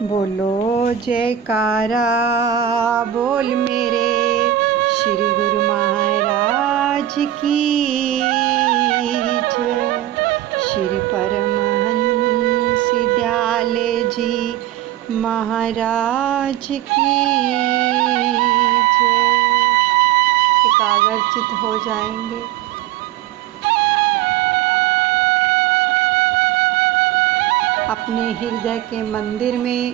बोलो जयकारा बोल मेरे श्री गुरु महाराज की जय। श्री परमहंस दयाले जी महाराज की जय। एकाग्रचित हो जाएंगे। अपने हृदय के मंदिर में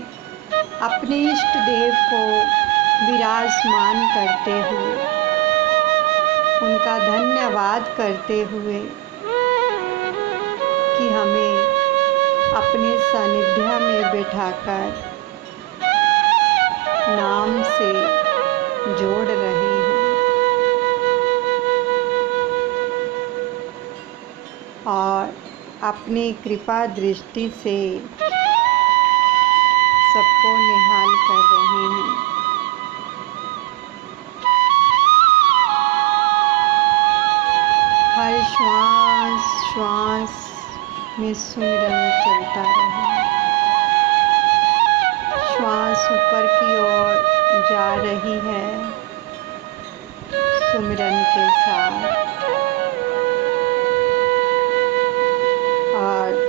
अपने इष्ट देव को विराजमान करते हुए उनका धन्यवाद करते हुए कि हमें अपने सानिध्य में बैठाकर नाम से जोड़ रहे हैं और अपनी कृपा दृष्टि से सबको निहाल कर रहे हैं। हर श्वास श्वास में सुमिरन चलता रहे। श्वास ऊपर की ओर जा रही है सुमिरन के साथ और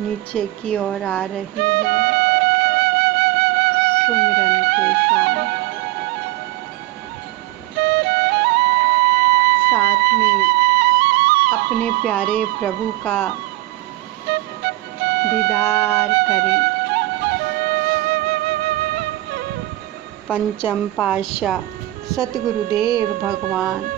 नीचे की ओर आ रही है सुमिरन के साथ। साथ में अपने प्यारे प्रभु का दीदार करें। पंचम पातशाह सतगुरुदेव भगवान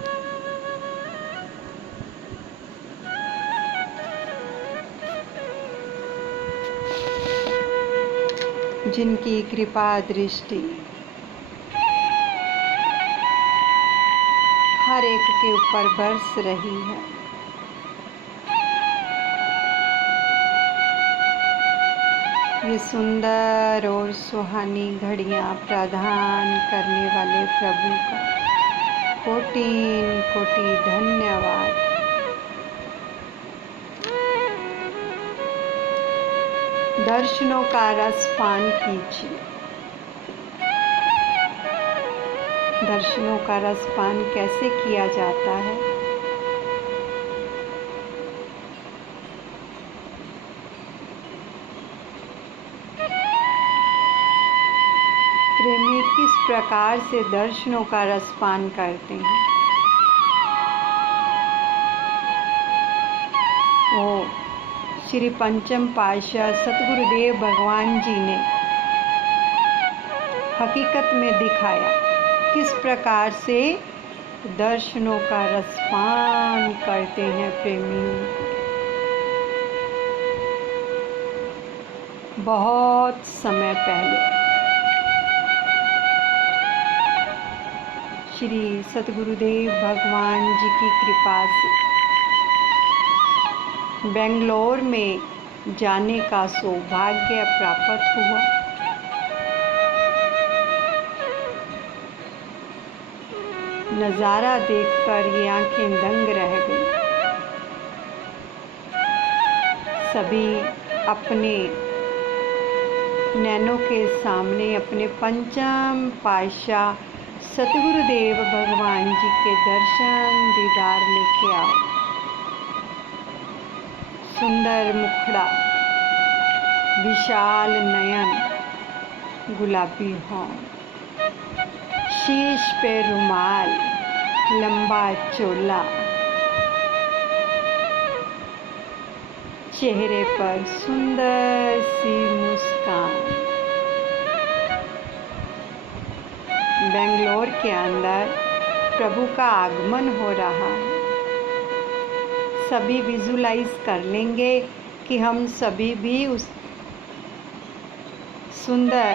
जिनकी कृपा दृष्टि हर एक के ऊपर बरस रही है। ये सुंदर और सुहानी घड़ियां प्रदान करने वाले प्रभु का कोटि कोटि धन्यवाद। दर्शनों का रसपान कीजिए। दर्शनों का रसपान कैसे किया जाता है? प्रेमी किस प्रकार से दर्शनों का रसपान करते हैं? वो श्री पंचम पातशाह सतगुरुदेव भगवान जी ने हकीकत में दिखाया किस प्रकार से दर्शनों का रसपान करते हैं प्रेमी। बहुत समय पहले श्री सतगुरुदेव भगवान जी की कृपा से बेंगलोर में जाने का सौभाग्य प्राप्त हुआ। नज़ारा देखकर ये आंखें दंग रह गई। सभी अपने नैनों के सामने अपने पंचम पातशाह सतगुरुदेव भगवान जी के दर्शन दीदार लेके आओ। सुंदर मुखड़ा, विशाल नयन, गुलाबी होंठ, शीश पे रुमाल, लंबा चोला, चेहरे पर सुंदर सी मुस्कान। बेंगलोर के अंदर प्रभु का आगमन हो रहा है। सभी विजुलाइज कर लेंगे कि हम सभी भी उस सुंदर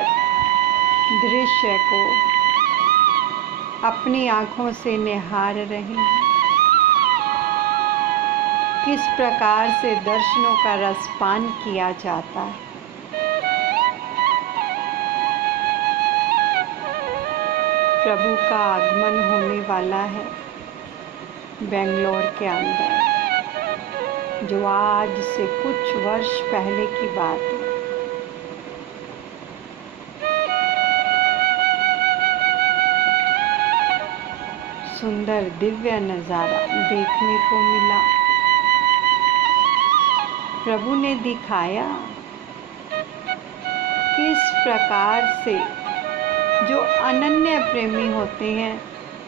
दृश्य को अपनी आँखों से निहार रहे हैं। किस प्रकार से दर्शनों का रसपान किया जाता है। प्रभु का आगमन होने वाला है बेंगलोर के अंदर, जो आज से कुछ वर्ष पहले की बात है। सुंदर दिव्य नज़ारा देखने को मिला। प्रभु ने दिखाया किस प्रकार से जो अनन्य प्रेमी होते हैं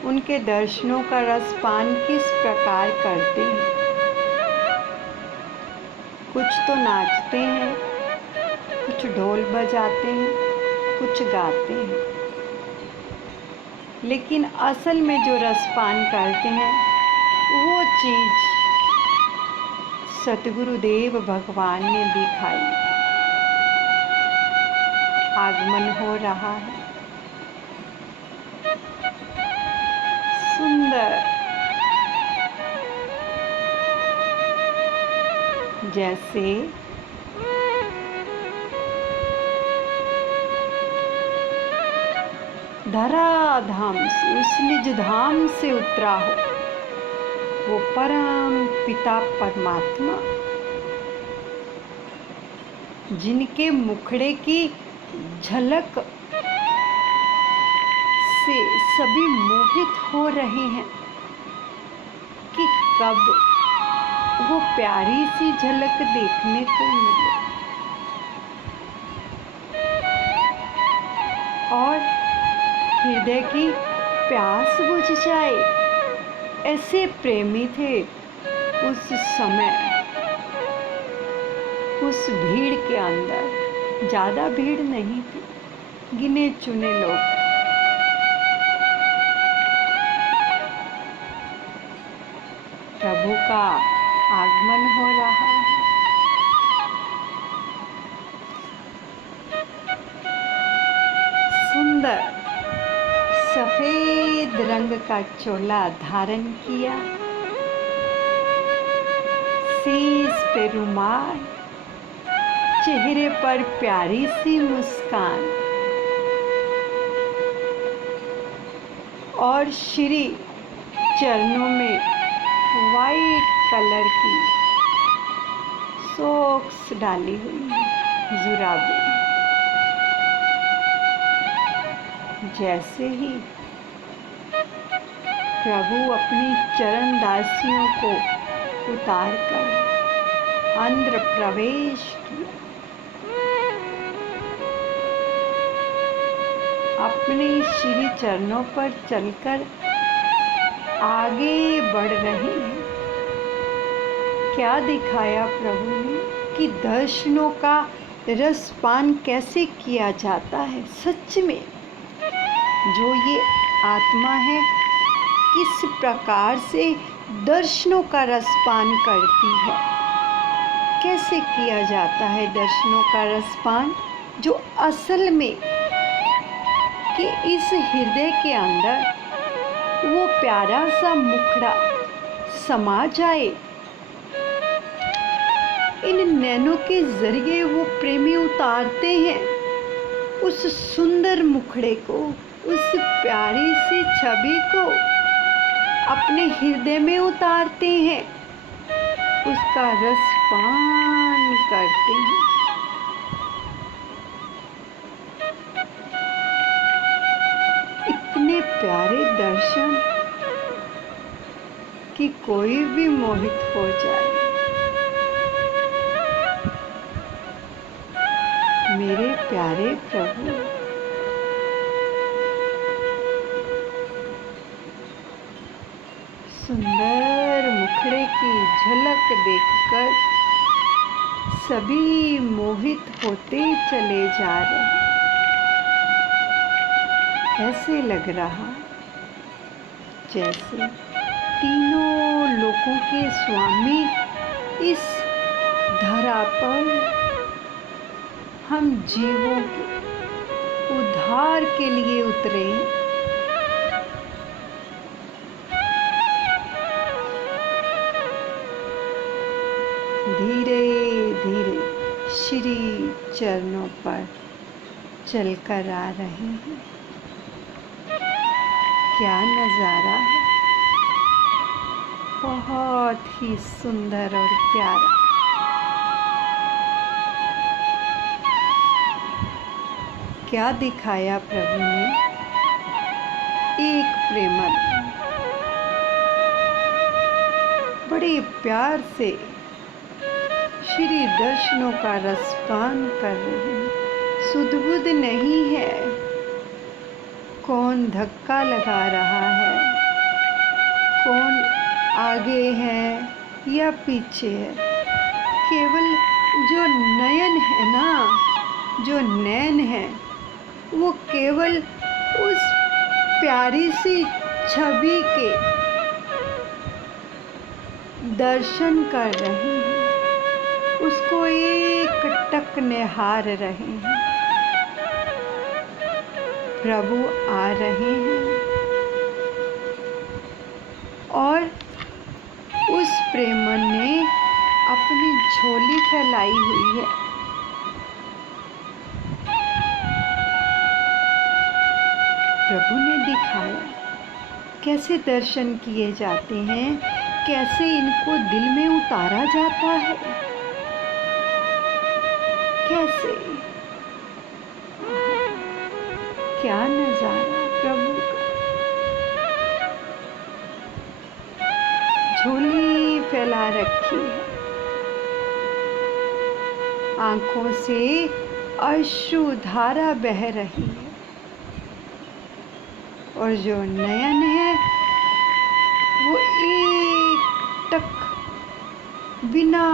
उनके दर्शनों का रसपान किस प्रकार करते हैं। कुछ तो नाचते हैं, कुछ ढोल बजाते हैं, कुछ गाते हैं, लेकिन असल में जो रसपान करते हैं वो चीज़ सतगुरुदेव भगवान ने दिखाई। आगमन हो रहा है, सुंदर, जैसे धराधाम से, उस निज धाम से उतरा हो वो परम पिता परमात्मा, जिनके मुखड़े की झलक से सभी मोहित हो रहे हैं कि कब वो प्यारी सी झलक देखने को मिले और हृदय की प्यास बुझ जाए। ऐसे प्रेमी थे उस समय, उस भीड़ के अंदर। ज़्यादा भीड़ नहीं थी, गिने चुने लोग। प्रभु का आगमन हो रहा है। सुंदर सफेद रंग का चोला धारण किया, शीश पे रुमाल, चेहरे पर प्यारी सी मुस्कान और श्री चरणों में वाइट कलर की सॉक्स डाली हुई है, जुराबे। जैसे ही प्रभु अपनी चरण दासियों को उतारकर अंदर प्रवेश किया, अपने श्री चरणों पर चलकर आगे बढ़ रहे हैं। क्या दिखाया प्रभु ने कि दर्शनों का रसपान कैसे किया जाता है। सच में जो ये आत्मा है किस प्रकार से दर्शनों का रसपान करती है। कैसे किया जाता है दर्शनों का रसपान, जो असल में कि इस हृदय के अंदर वो प्यारा सा मुखड़ा समा जाए। इन नैनों के जरिए वो प्रेमी उतारते हैं उस सुंदर मुखड़े को, उस प्यारी सी छवि को अपने हृदय में उतारते हैं, उसका रसपान करते हैं। इतने प्यारे दर्शन कि कोई भी मोहित हो जाए। मेरे प्यारे प्रभु, सुंदर मुखड़े की झलक देखकर सभी मोहित होते चले जा रहे। ऐसे लग रहा जैसे तीनों लोकों के स्वामी इस धरा पर हम जीवों के उद्धार के लिए उतरे। धीरे धीरे श्री चरणों पर चलकर आ रहे हैं। क्या नज़ारा है, बहुत ही सुंदर और प्यारा। क्या दिखाया प्रभु ने, एक प्रेमल बड़े प्यार से श्री दर्शनों का रसपान कर रहे हैं। सुध-बुध नहीं है कौन धक्का लगा रहा है, कौन आगे है या पीछे है। केवल जो नयन है ना, जो नैन है, वो केवल उस प्यारी सी छवि के दर्शन कर रहे हैं, उसको एकटक निहार रहे हैं। प्रभु आ रहे हैं और उस प्रेमन ने अपनी झोली फैलाई हुई है। प्रभु ने दिखाया कैसे दर्शन किए जाते हैं, कैसे इनको दिल में उतारा जाता है, कैसे। क्या नजारा प्रभु का। झोली फैला रखी है, आंखों से अश्रुधारा बह रही है और जो नयन है वो एकटक बिना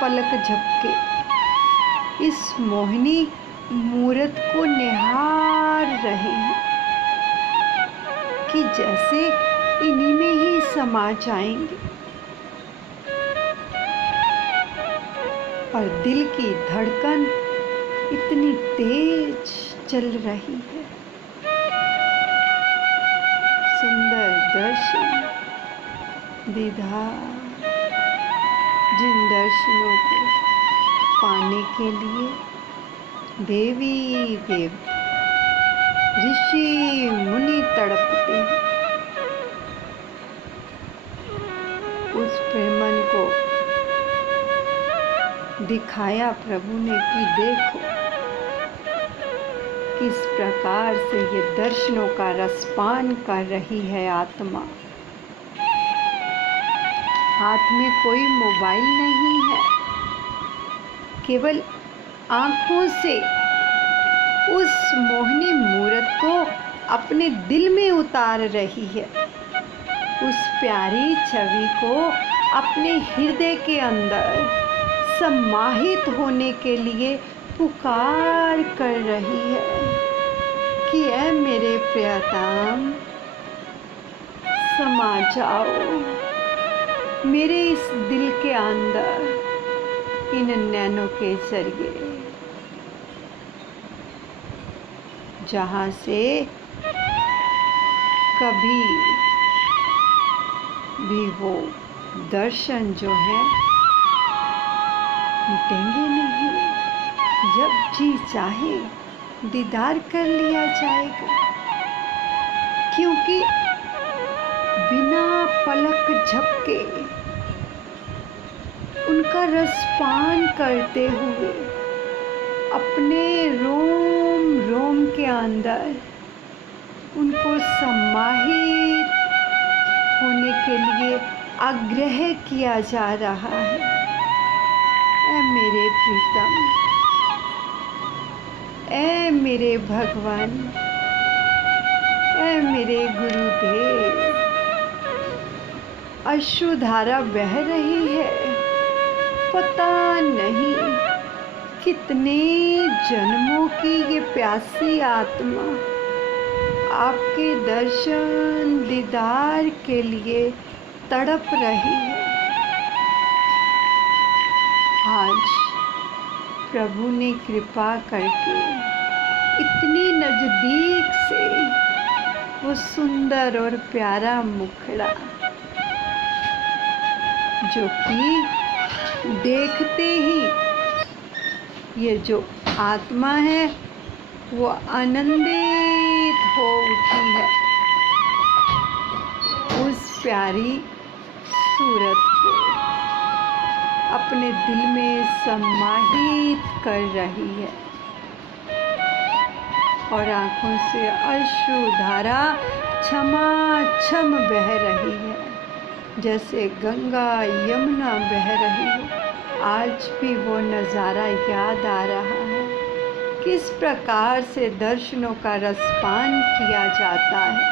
पलक झपके इस मोहिनी मूरत को निहार रहे हैं कि जैसे इन्हीं में ही समा जाएंगे। और दिल की धड़कन इतनी तेज चल रही है। सुंदर दर्शन दीदार, जिन दर्शनों को पाने के लिए देवी देवता ऋषि मुनि तड़पते हैं। उस प्रेमन को दिखाया प्रभु ने कि देखो किस प्रकार से ये दर्शनों का रसपान कर रही है आत्मा। हाथ में कोई मोबाइल नहीं है, केवल आंखों से उस मोहिनी मूरत को अपने दिल में उतार रही है, उस प्यारी छवि को अपने हृदय के अंदर समाहित होने के लिए पुकार कर रही है कि ऐ मेरे प्रियतम समा जाओ मेरे इस दिल के अंदर, इन नैनों के जरिए, जहाँ से कभी भी वो दर्शन जो है मिटेंगे नहीं। जब जी चाहे दीदार कर लिया जाएगा, क्योंकि बिना पलक झपके उनका रसपान करते हुए अपने रोम रोम के अंदर उनको समाहित होने के लिए आग्रह किया जा रहा है। ऐ मेरे प्रीतम, ऐ मेरे भगवान, ऐ मेरे गुरुदेव। अश्रुधारा बह रही है, पता नहीं कितने जन्मों की ये प्यासी आत्मा आपके दर्शन दीदार के लिए तड़प रही है। आज प्रभु ने कृपा करके इतनी नजदीक से वो सुंदर और प्यारा मुखड़ा, जो कि देखते ही ये जो आत्मा है वो आनंदित हो उठी है उस प्यारी सूरत को अपने दिल में समाहित कर रही है और आंखों से अश्रुधारा छमाछम बह रही है, जैसे गंगा यमुना बह रही हो। आज भी वो नज़ारा याद आ रहा है, किस प्रकार से दर्शनों का रसपान किया जाता है,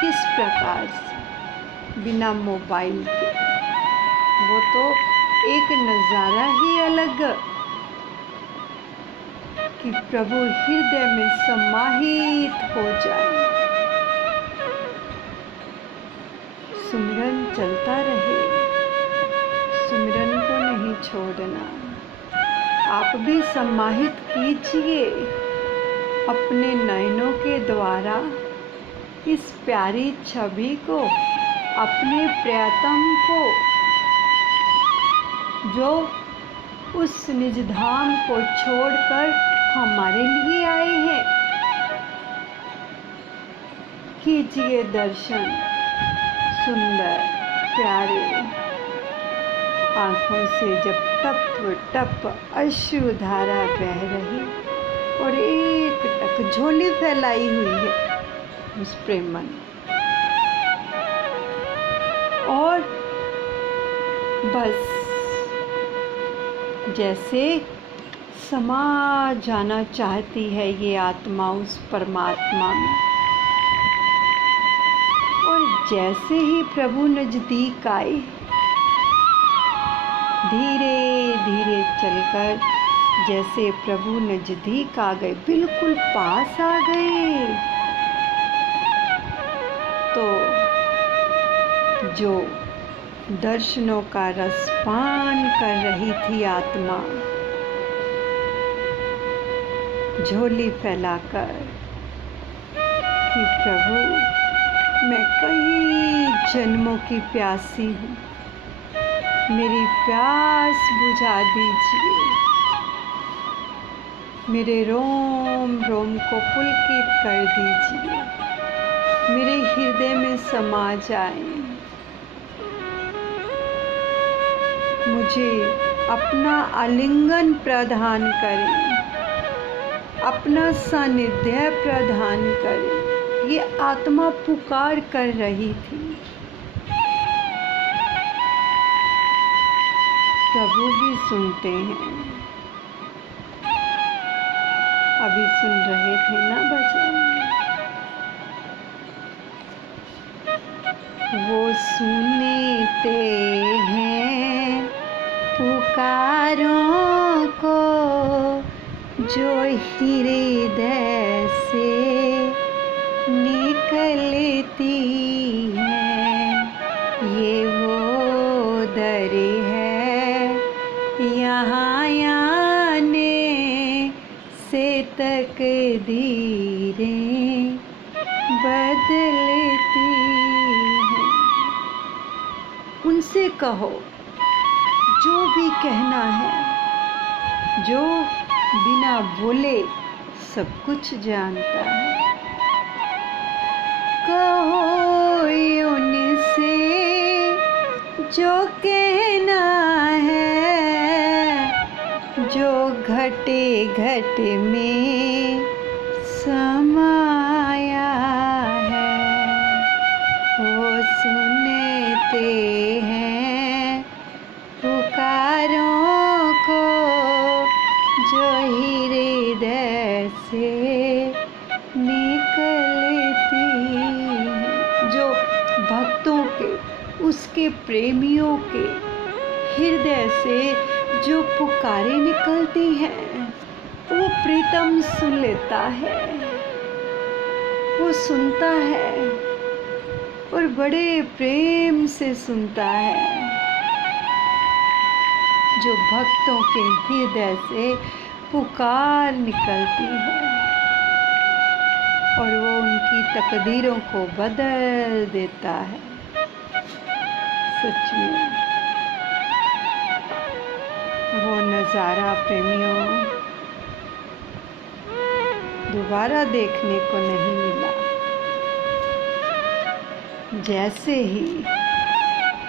किस प्रकार से बिना मोबाइल के। वो तो एक नज़ारा ही अलग कि प्रभु हृदय में समाहित हो जाए। सुमिरन चलता रहे, सुमिरन को नहीं छोड़ना। आप भी समाहित कीजिए अपने नयनों के द्वारा इस प्यारी छवि को, अपने प्रियतम को, जो उस निज धाम को छोड़कर हमारे लिए आए हैं। कीजिए दर्शन, सुंदर प्यारे। आँखों से जब टप टप अश्रुधारा बह रही और एक टक झोली फैलाई हुई है उस प्रेम मन, और बस जैसे समा जाना चाहती है ये आत्मा उस परमात्मा में। और जैसे ही प्रभु नजदीक आए, धीरे धीरे चलकर जैसे प्रभु नजदीक आ गए, बिल्कुल पास आ गए, तो जो दर्शनों का रसपान कर रही थी आत्मा, झोली फैलाकर कि प्रभु मैं कई जन्मों की प्यासी हूँ, मेरी प्यास बुझा दीजिए, मेरे रोम रोम को पुलकित कर दीजिए, मेरे हृदय में समा जाए, मुझे अपना आलिंगन प्रदान करें, अपना सानिध्य प्रदान करें। ये आत्मा पुकार कर रही थी। प्रभु भी सुनते हैं। अभी सुन रहे थे ना भजन, वो सुनते हैं पुकारों को जो हृदय से निकलती है। ये वो दर है यहाँ आने से तकदीरें बदलती हैं। उनसे कहो जो भी कहना है, जो बिना बोले सब कुछ जानता है। कहो उनसे जो कहना है, जो घटे घट में समाया है। वो सुनते हैं पुकारों को जो हृदय से निकलती है। जो भक्तों के, उसके प्रेमियों के हृदय से जो पुकारें निकलती हैं, वो प्रीतम सुन लेता है, वो सुनता है और बड़े प्रेम से सुनता है। जो भक्तों के हृदय से पुकार निकलती है और वो उनकी तकदीरों को बदल देता है। सच में वो नज़ारा प्रेमियों दोबारा देखने को नहीं मिला। जैसे ही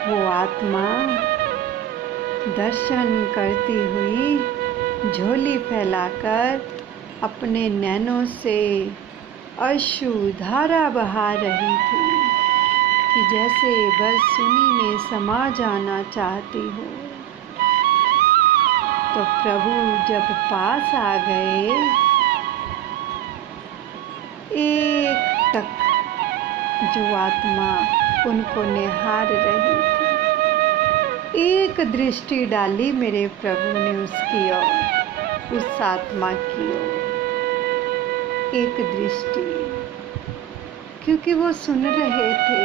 वो आत्मा दर्शन करती हुई झोली फैलाकर अपने नैनों से अश्रुधारा बहा रही थी कि जैसे बस उन्हीं में समा जाना चाहती हो। तो प्रभु जब पास आ गए, एक टक जो आत्मा उनको निहार रही थी, एक दृष्टि डाली मेरे प्रभु ने उसकी ओर, उस आत्मा की ओर, एक दृष्टि, क्योंकि वो सुन रहे थे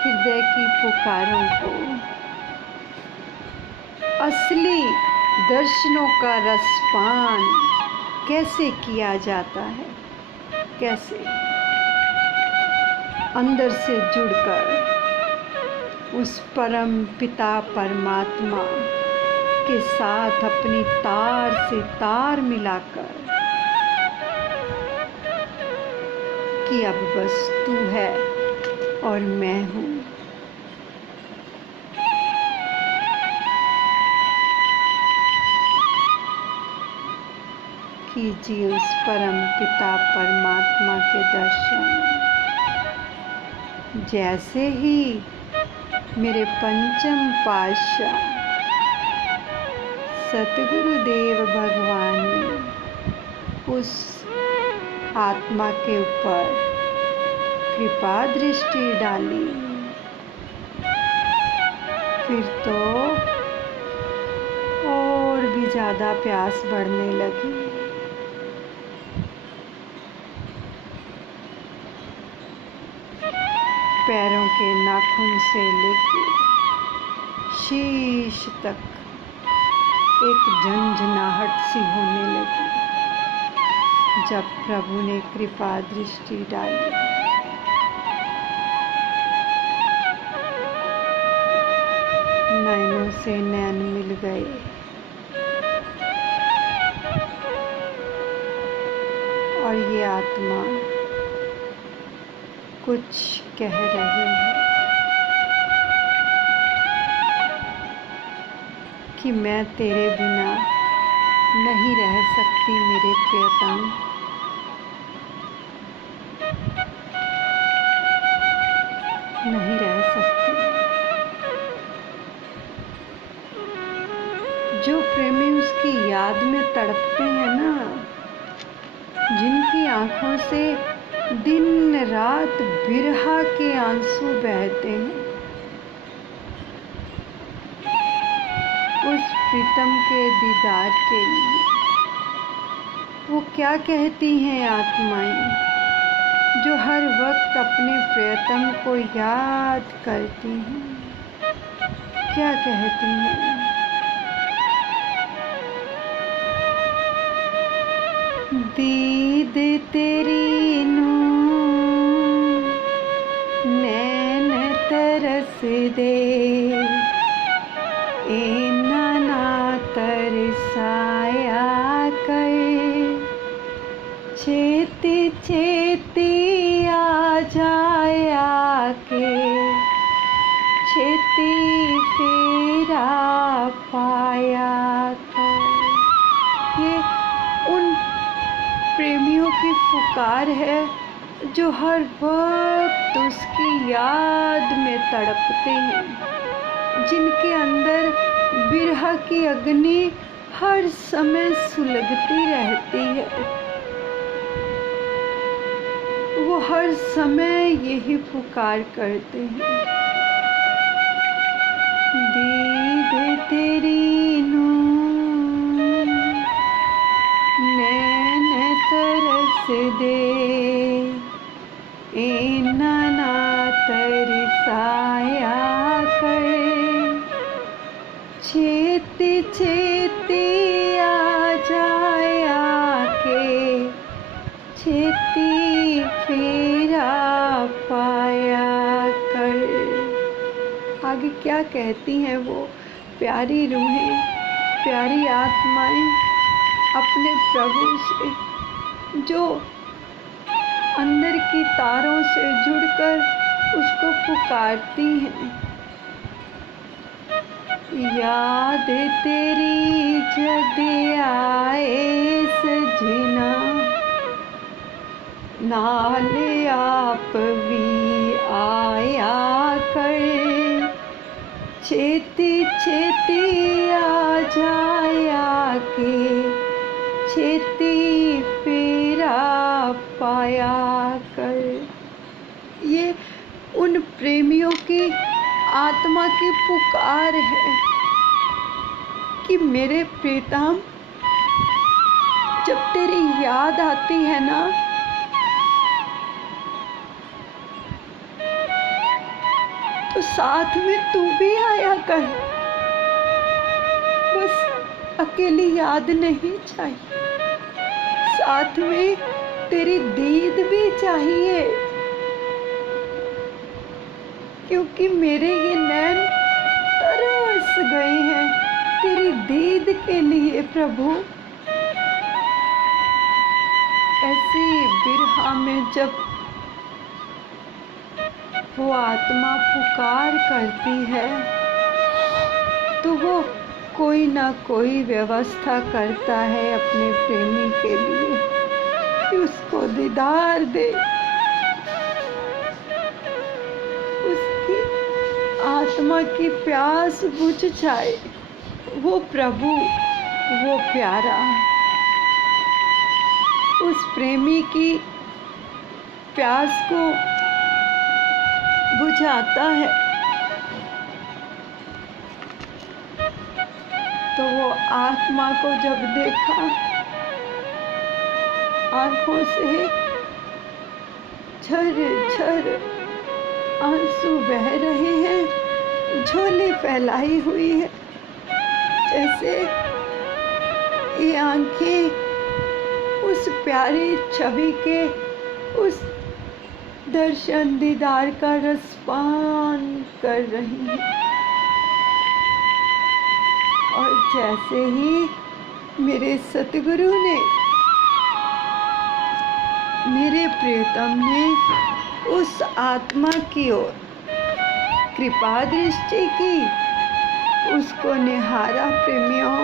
हृदय की पुकारों को। असली दर्शनों का रसपान कैसे किया जाता है, कैसे अंदर से जुड़कर उस परम पिता परमात्मा के साथ अपनी तार से तार मिलाकर कि अब बस तू है और मैं हूँ। कीजिए उस परम पिता परमात्मा के दर्शन। जैसे ही मेरे पंचम पातशाह सतगुरुदेव भगवान ने उस आत्मा के ऊपर कृपा दृष्टि डाली, फिर तो और भी ज़्यादा प्यास बढ़ने लगी। पैरों के नाखून से लेकर शीश तक एक झंझनाहट सी होने लगी जब प्रभु ने कृपा दृष्टि डाली। नैनों से नैन मिल गए और ये आत्मा कुछ कह रही है कि मैं तेरे बिना नहीं रह सकती मेरे प्रियतम। नहीं रह सकती। जो प्रेमी उसकी याद में तड़पते हैं ना, जिनकी आंखों से दिन रात बिरहा के आंसू बहते हैं, उस प्रीतम के दीदार के लिए वो क्या कहती हैं आत्माएं जो हर वक्त अपने प्रियतम को याद करती हैं? क्या कहती हैं? दीद तेरी नूं नैन तरस दे, इन्ना ना तरसाया कर, छेती छेती आ जाया के, छेती फेरा पाया कर। ये उन प्रेमियों की पुकार है जो हर वक्त उसकी याद में तड़पते हैं, जिनके अंदर बिरह की अग्नि हर समय सुलगती रहती है। वो हर समय यही पुकार करते हैं, दीद तेरी नूं नैन तरस दे, इन्ना ना तरसाया कर, छेती छेती आ जाया के, छेती फेरा पाया कर। आगे क्या कहती हैं वो प्यारी रूहें, प्यारी आत्माएं अपने प्रभु से, जो अंदर की तारों से जुड़कर उसको पुकारती हैं। याद तेरी जद आए सजना, नाले आप भी आया कर, छेती छेती आ जाया के, छेती फेरा पाया कर। ये उन प्रेमियों की आत्मा की पुकार है कि मेरे प्रीतम, जब तेरी याद आती है ना, तो साथ में तू भी आया कर। बस अकेली याद नहीं चाहिए, साथ में तेरी दीद भी चाहिए, क्योंकि मेरे ये नैन तरस गए हैं तेरी दीद के लिए प्रभु। ऐसी बिरहा में जब वो आत्मा पुकार करती है तो वो कोई ना कोई व्यवस्था करता है अपने प्रेमी के लिए कि उसको दीदार दे, उसकी आत्मा की प्यास बुझ जाए। वो प्रभु, वो प्यारा उस प्रेमी की प्यास को बुझाता है। तो वो आत्मा को जब देखा, आंखों से झर झर आंसू बह रहे हैं, झोली फैलाई हुई है, जैसे ये आंखें उस प्यारी छवि के, उस दर्शन दीदार का रसपान कर रही हैं। और जैसे ही मेरे सतगुरु ने, मेरे प्रियतम ने उस आत्मा की ओर कृपा दृष्टि की, उसको निहारा प्रेमियों,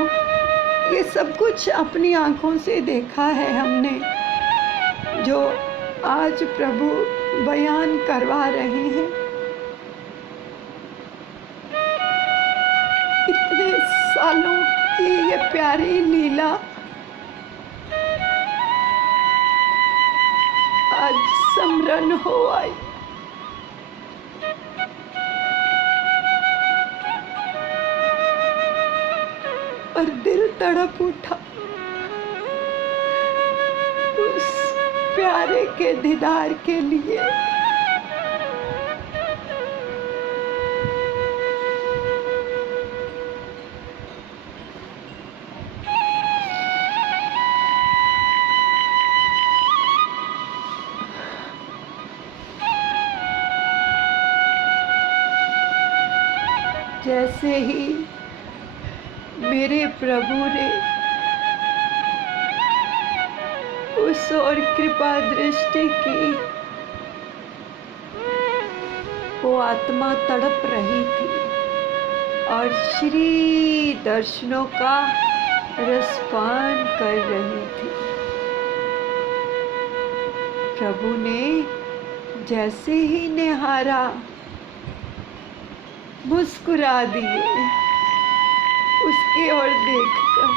ये सब कुछ अपनी आंखों से देखा है हमने, जो आज प्रभु बयान करवा रहे हैं। इतने सालों की ये प्यारी लीला आज समरन हो आई। और दिल तड़प उठा उस प्यारे के दीदार के लिए। जैसे ही मेरे प्रभु ने उस ओर कृपा दृष्टि की, वो आत्मा तड़प रही थी और श्री दर्शनों का रसपान कर रही थी। प्रभु ने जैसे ही निहारा, मुस्कुरा दिए उसकी ओर देखकर,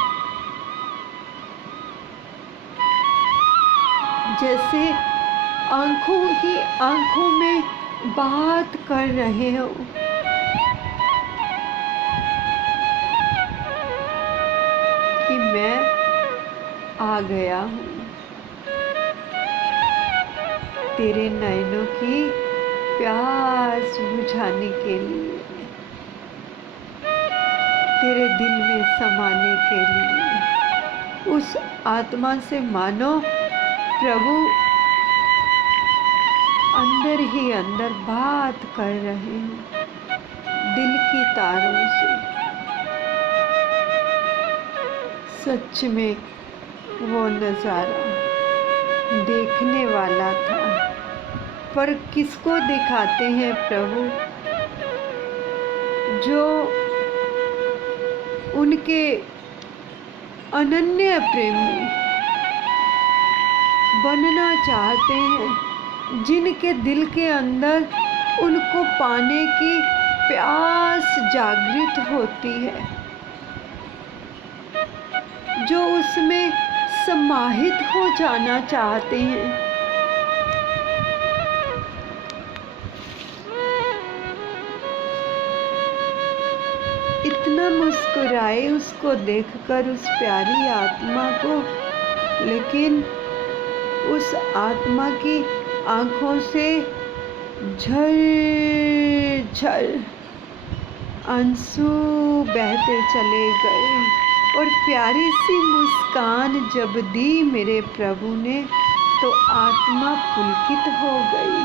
जैसे आंखों ही आंखों में बात कर रहे हो। कि मैं आ गया हूँ तेरे नयनों की प्यास बुझाने के लिए, तेरे दिल में समाने के लिए। उस आत्मा से मानो प्रभु अंदर ही अंदर बात कर रहे हैं, दिल की तारों से। सच में वो नज़ारा देखने वाला था, पर किसको दिखाते हैं प्रभु? जो उनके अनन्य प्रेमी, बनना चाहते हैं, जिनके दिल के अंदर उनको पाने की प्यास जागृत होती है, जो उसमें समाहित हो जाना चाहते हैं। इतना मुस्कुराए उसको देखकर, उस प्यारी आत्मा को, लेकिन उस आत्मा की आंखों से झर आंसू बहते चले गए। और प्यारी सी मुस्कान जब दी मेरे प्रभु ने, तो आत्मा पुलकित हो गई।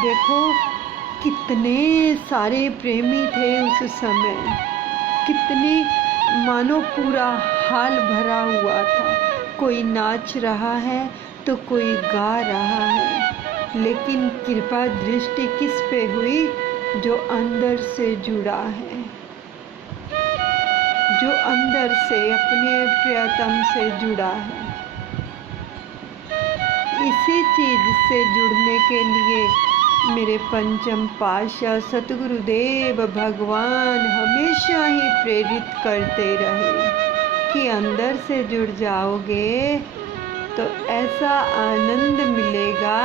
देखो कितने सारे प्रेमी थे उस समय, कितने, मानो पूरा हाल भरा हुआ था। कोई नाच रहा है तो कोई गा रहा है, लेकिन कृपा दृष्टि किस पे हुई? जो अंदर से जुड़ा है, जो अंदर से अपने प्रियतम से जुड़ा है। इसी चीज से जुड़ने के लिए मेरे पंचम पातशाह सतगुरुदेव भगवान हमेशा ही प्रेरित करते रहे कि अंदर से जुड़ जाओगे तो ऐसा आनंद मिलेगा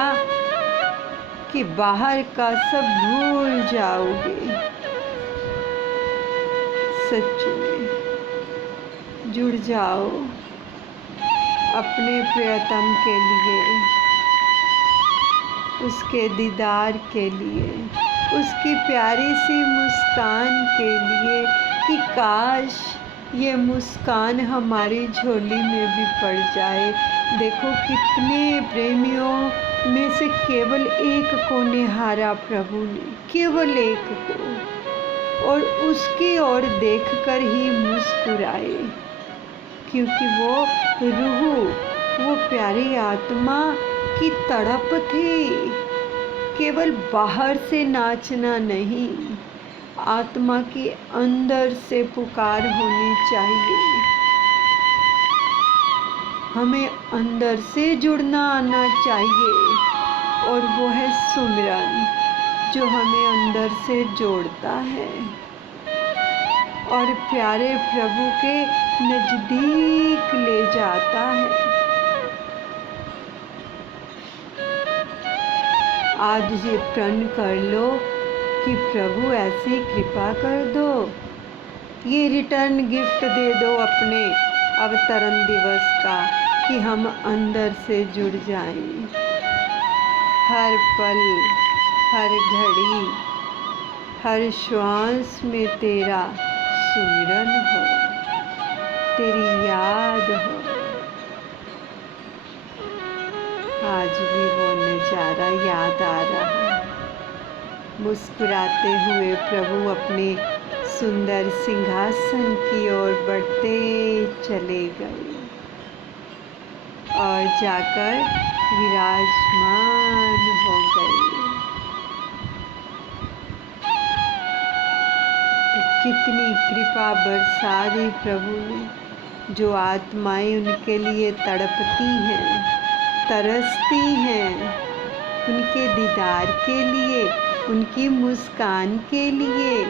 कि बाहर का सब भूल जाओगे। सच में जुड़ जाओ अपने प्रियतम के लिए, उसके दीदार के लिए, उसकी प्यारी सी मुस्कान के लिए, कि काश ये मुस्कान हमारी झोली में भी पड़ जाए। देखो कितने प्रेमियों में से केवल एक को निहारा प्रभु ने, केवल एक को, और उसकी ओर देखकर ही मुस्कुराए, क्योंकि वो रूह, वो प्यारी आत्मा की तड़प थी। केवल बाहर से नाचना नहीं, आत्मा की अंदर से पुकार होनी चाहिए। हमें अंदर से जुड़ना आना चाहिए, और वो है सुमिरन, जो हमें अंदर से जोड़ता है और प्यारे प्रभु के नजदीक ले जाता है। आज ये प्रण कर लो कि प्रभु ऐसी कृपा कर दो, ये रिटर्न गिफ्ट दे दो अपने अवतरण दिवस का, कि हम अंदर से जुड़ जाएं। हर पल, हर घड़ी, हर श्वास में तेरा सुमिरन हो, तेरी याद हो। आज भी वो नजारा याद आ रहा है। मुस्कुराते हुए प्रभु अपने सुंदर सिंहासन की ओर बढ़ते चले गए और जाकर विराजमान हो गए। तो कितनी कृपा बरसा दी प्रभु ने। जो आत्माएं उनके लिए तड़पती हैं, तरसती हैं, उनके दीदार के लिए, उनकी मुस्कान के लिए,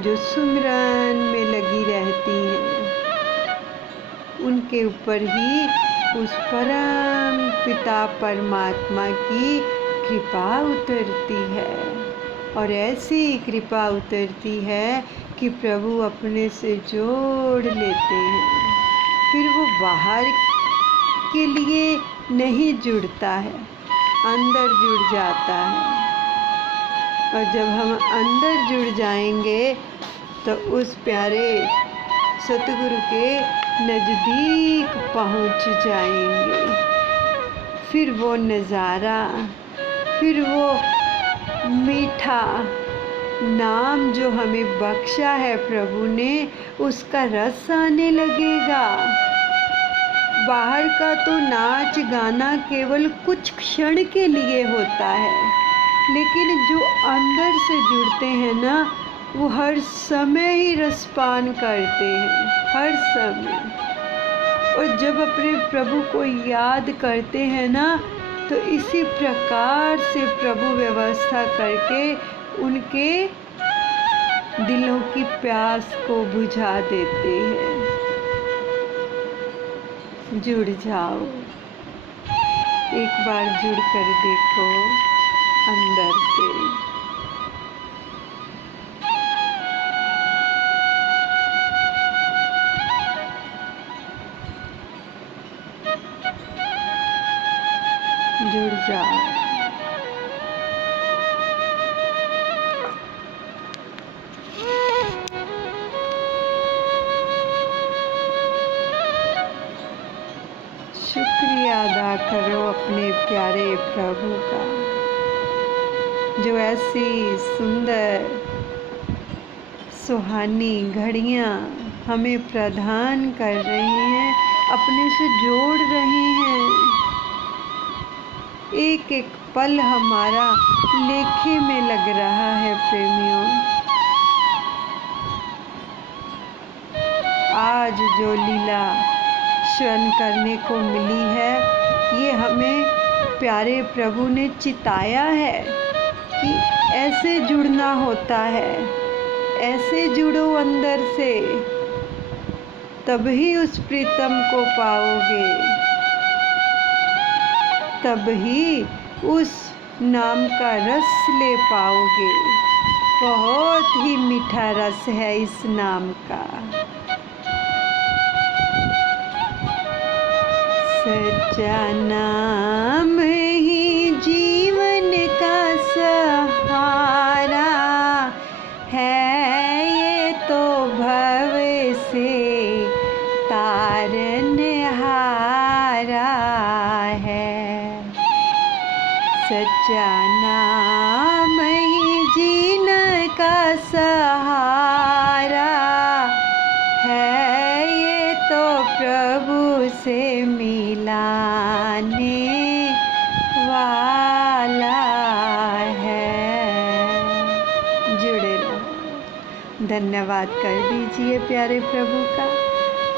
जो सुमिरन में लगी रहती हैं, उनके ऊपर ही उस परम पिता परमात्मा की कृपा उतरती है। और ऐसी कृपा उतरती है कि प्रभु अपने से जोड़ लेते हैं। फिर वो बाहर के लिए नहीं जुड़ता है, अंदर जुड़ जाता है। और जब हम अंदर जुड़ जाएंगे तो उस प्यारे सतगुरु के नज़दीक पहुंच जाएंगे। फिर वो नज़ारा, फिर वो मीठा नाम जो हमें बख्शा है प्रभु ने, उसका रस आने लगेगा। बाहर का तो नाच गाना केवल कुछ क्षण के लिए होता है, लेकिन जो अंदर से जुड़ते हैं ना, वो हर समय ही रसपान करते हैं, हर समय। और जब अपने प्रभु को याद करते हैं ना, तो इसी प्रकार से प्रभु व्यवस्था करके उनके दिलों की प्यास को बुझा देते हैं। जुड़ जाओ, एक बार जुड़ कर देखो अंदर से। जुड़ जाओ। शुक्रिया अदा करो अपने प्यारे प्रभु का, जो ऐसी सुंदर सुहानी घड़ियाँ हमें प्रदान कर रही हैं, अपने से जोड़ रही हैं। एक एक पल हमारा लेखे में लग रहा है प्रेमियों। आज जो लीला श्रवण करने को मिली है, ये हमें प्यारे प्रभु ने चिताया है कि ऐसे जुड़ना होता है, ऐसे जुड़ो अंदर से, तभी उस प्रीतम को पाओगे, तभी उस नाम का रस ले पाओगे। बहुत ही मीठा रस है इस नाम का। सच्चा नाम ही जीवन का सहारा है, ये तो भव से तारनहारा है। सच्चा नाम ही जीवन का सहारा है, ये तो प्रभु से मिलाने वाला है। जुड़े रहो। धन्यवाद कर दीजिए प्यारे प्रभु का।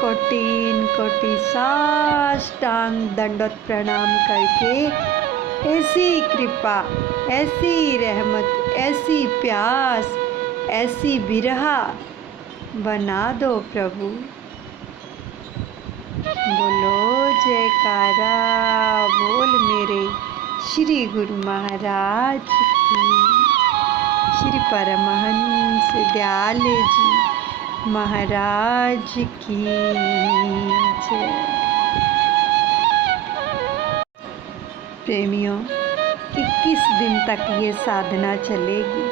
कोटि कोटि साष्टांग दंडवत प्रणाम करके ऐसी कृपा, ऐसी रहमत, ऐसी प्यास, ऐसी बिरहा बना दो प्रभु। बोलो जयकारा बोल मेरे श्री गुरु महाराज की, श्री परमहंस दयाले जी महाराज की जय। प्रेमियों, 21 दिन तक ये साधना चलेगी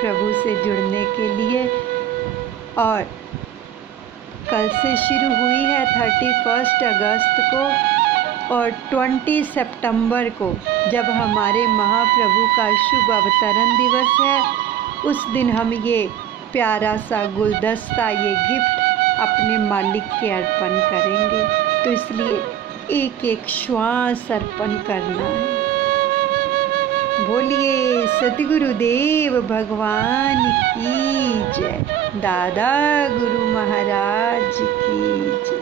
प्रभु से जुड़ने के लिए, और कल से शुरू हुई है 31 अगस्त को, और 20 सितंबर को जब हमारे महाप्रभु का शुभ अवतरण दिवस है, उस दिन हम ये प्यारा सा गुलदस्ता, ये गिफ्ट अपने मालिक के अर्पण करेंगे। तो इसलिए एक एक श्वास अर्पण करना है। बोलिए सद्गुरुदेव भगवान की जय, दादा गुरु महाराज की जय।